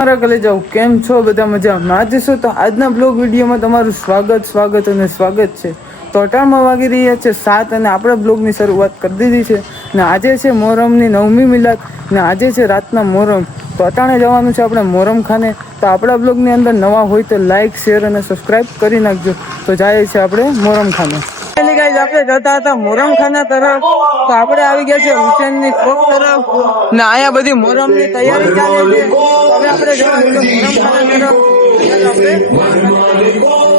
મારા કલેજાઓ કેમ છો? બધા મજામાં આજે છો? તો આજના બ્લોગ વિડીયોમાં તમારું સ્વાગત છે. તો અટાણમાં વાગી રહ્યા છે 7 અને આપણે બ્લોગની શરૂઆત કરી દીધી છે. ને આજે છે મોહરમની 9મી મિલાદ ને આજે છે રાતના મોહરમ. તો અટાણે જવાનું છે આપણે મોહરમ ખાને. તો આપણા બ્લોગની અંદર નવા હોય તો લાઇક, શેર અને સબસ્ક્રાઈબ કરી નાખજો. તો જાય છે આપણે મોહરમ ખાને. આપણે જતા હતા મોહરમ ખાના તરફ, તો આપણે આવી ગયા છે હુસેનની ચોક તરફ ને અહીંયા બધી મોહરમની તૈયારી ચાલે છે. હવે આપણે જવાનું છે મોહરમ ખાના તરફ.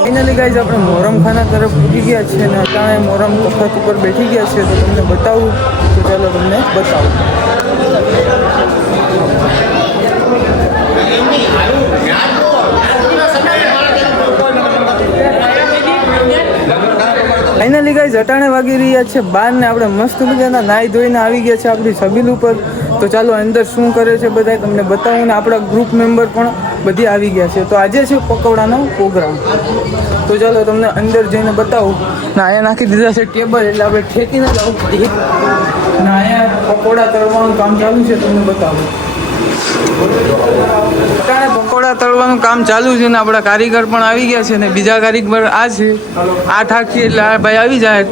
ફાઇનલી ગાઈઝ આપણે મોહરમ ખાના તરફ ઉઠી ગયા છે અને અત્યારે મોહરમ તખત ઉપર બેઠી ગયા છે. તો તમને બતાવું, તો ચાલો તમને બતાવું. ફાઇનલી ગાઈઝ અટાણે વાગી રહ્યા છે 12 ને આપણે મસ્ત મજાના નાહી ધોઈને આવી ગયા છે આપણી સબીલ ઉપર. તો ચાલો અંદર શું કરે છે બધા તમને બતાવું ને આપણા ગ્રુપ મેમ્બર પણ બધી આવી ગયા છે. તો આજે છે પકોડાનો પ્રોગ્રામ. તો ચાલો તમને અંદર જઈને બતાવું. ને અહીંયા નાખી દીધા છે ટેબલ, એટલે આપણે ઠેકીને જ આવું પડી. ને અહીંયા પકોડા તળવાનું કામ ચાલુ છે, તમને બતાવું. પકોડા તળવાનું કામ ચાલુ છે ને આપણા કારીગર પણ આવી ગયા છે ને બીજા કારીગર આ છે 8 આખી, એટલે આ ભાઈ આવી જાય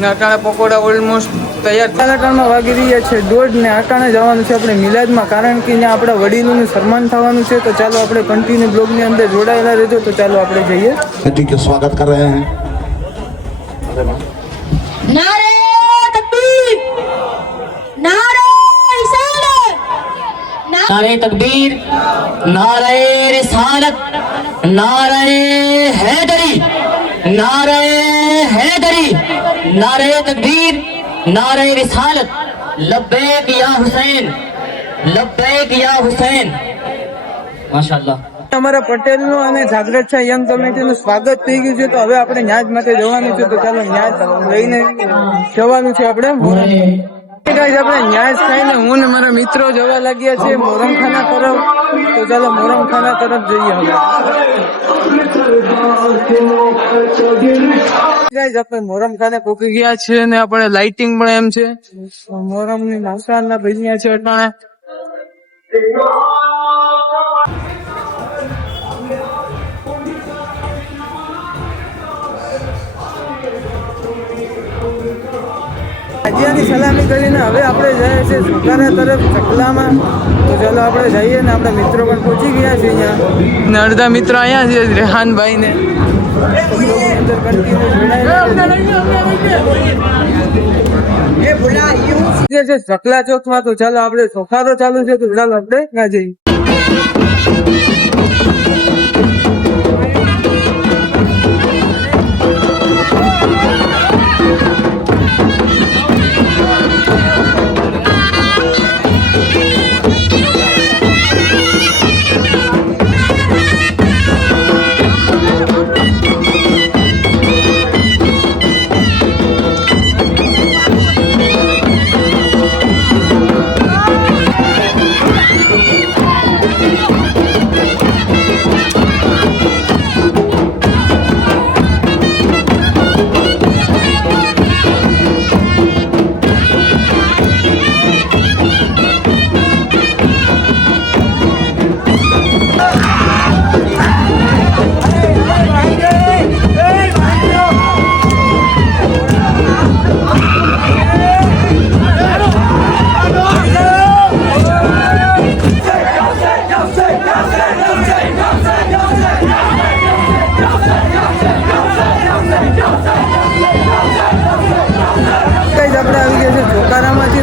ને અટાણે પકોડા ઓલમોસ્ટ તૈયાર. અટાણમાં વાગી રહ્યા છે 1:30 ને અટાણે જવાનું છે આપણે મિલાદમાં, કારણ કે ત્યાં આપણા વડીલોનું સન્માન થવાનું છે. તો ચાલો આપણે કન્ટિન્યુ બ્લોગની અંદર જોડાયેલા રહેજો. તો ચાલો આપણે જઈએ. ठीक है, स्वागत कर रहे हैं. नारे तकबीर, नारे रिसालत, नारे तकबीर, नारे रिसालत, नारे हैदरी, नारे हैदरी, नारे तकबीर, नारे रिसालत, लब्बैक या हुसैन, लब्बैक या हुसैन. माशाअल्लाह. અમારા પટેલનું અને જાગૃત છે યંગ કમિટીનું સ્વાગત થઈ ગયું છે. તો હવે આપણે ન્યાજ માટે જવાનું છે. તો ચાલો ન્યાજ લઈને જવાનું છે આપણે મોહરમ. આપણે ન્યાજ ખાઈને હું ને મારા મિત્રો જવા લાગ્યા છે મોહરમ ખાના તરફ. તો ચાલો મોહરમ ખાના તરફ જઈએ હવે. આપણે મોહરમ ખાને પહોંચી ગયા છે ને આપણે લાઇટિંગ પણ એમ છે. મોહરમ ની નાસ્તાના ભજીયા છે અટાણે. હાજીયાની સલામી કરીને હવે આપણે જઈએ છીએ સુકારા તરફ ચકલામાં. તો ચાલો આપણે જઈએ ને આપણા મિત્રો પણ પહોંચી ગયા છે અહીંયા ને અડધા મિત્રો અહીંયા છે રેહાનભાઈ ને ચકલા ચોકમાં. તો ચાલો આપણે ચોખારો ચાલુ છે. તો ચાલો આપણે ત્યાં જઈએ.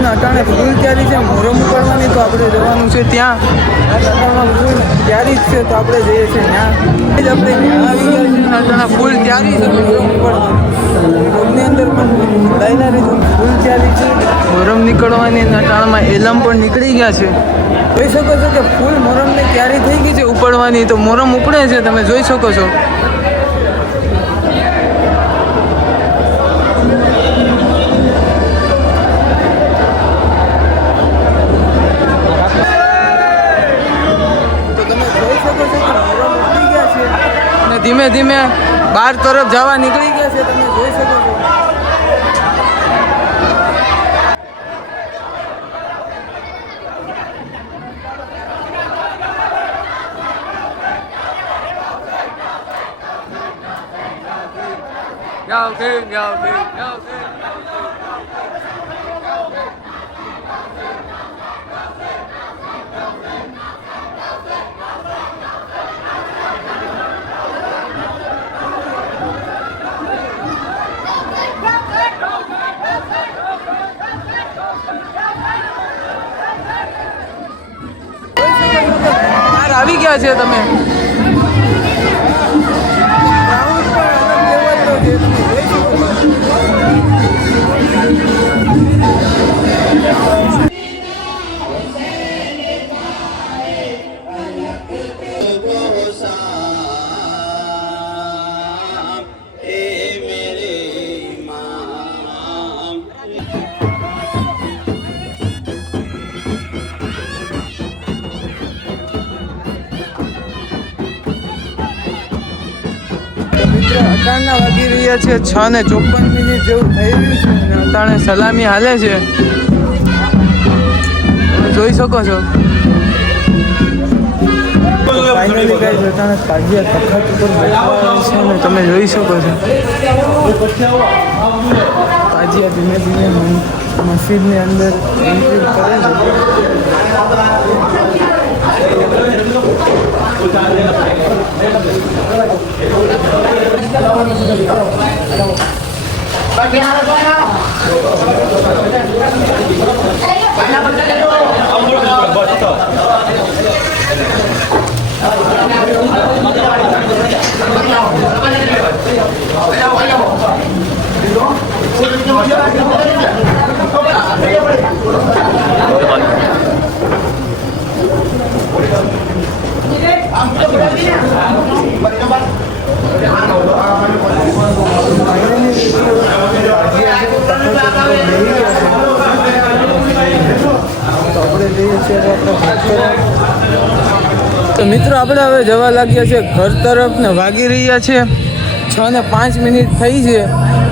અટાણે ફૂલ તૈયારી છે મોહરમ ઉપાડવાની. તો આપણે જવાનું છે ત્યાં. ફૂલ તૈયારી જ છે. તો આપણે જઈએ છીએ ત્યાં. આપણે આવી ગયા છે અટાણે ફૂલ તૈયારી છે મોહરમ ઉપાડવાની. રોડની અંદર પણ જોડાયેલા રહીશું. ફૂલ તૈયારી છે મોહરમ નીકળવાની. અટાણામાં એલમ પણ નીકળી ગયા છે. જોઈ શકો છો કે ફૂલ મોહરમની તૈયારી થઈ ગઈ છે ઉપાડવાની. તો મોહરમ ઉપડે છે, તમે જોઈ શકો છો. ધીમે ધીમે બહાર તરફ જવા નીકળી ગયા છે, તમે જોઈ શકો છો. બહાર આવી ગયા છે તમે ગ્રાઉન્ડ પણ અલગ લેવલનો છે તમે જોઈ શકો છો. મિત્રો અટાણના વાગી રહ્યા છે 6:54 જેવું થઈ રહ્યું છે અને અટાણે સલામી હાલે છે તમે જોઈ શકો છો. ફાઇનલી ગાઈસ અટાણે તાજિયા તખત ઉપર બેઠા છે અને તમે જોઈ શકો છો તાજિયા ધીમે ધીમે મસ્જિદની અંદર એન્ટ્રી કરે છે. તો મિત્રો આપણે હવે જવા લાગ્યા છે ઘર તરફ ને વાગી રહ્યા છે 6:05 થઈ છે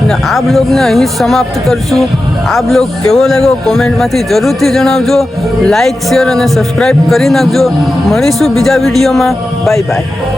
ને આ બ્લોગને અહીં સમાપ્ત કરશું. આ બ્લોગ કેવો લાગ્યો કોમેન્ટમાંથી જરૂરથી જણાવજો. લાઇક શેર અને સબસ્ક્રાઈબ કરી નાખજો. મળીશું બીજા વિડીયોમાં. Bye bye.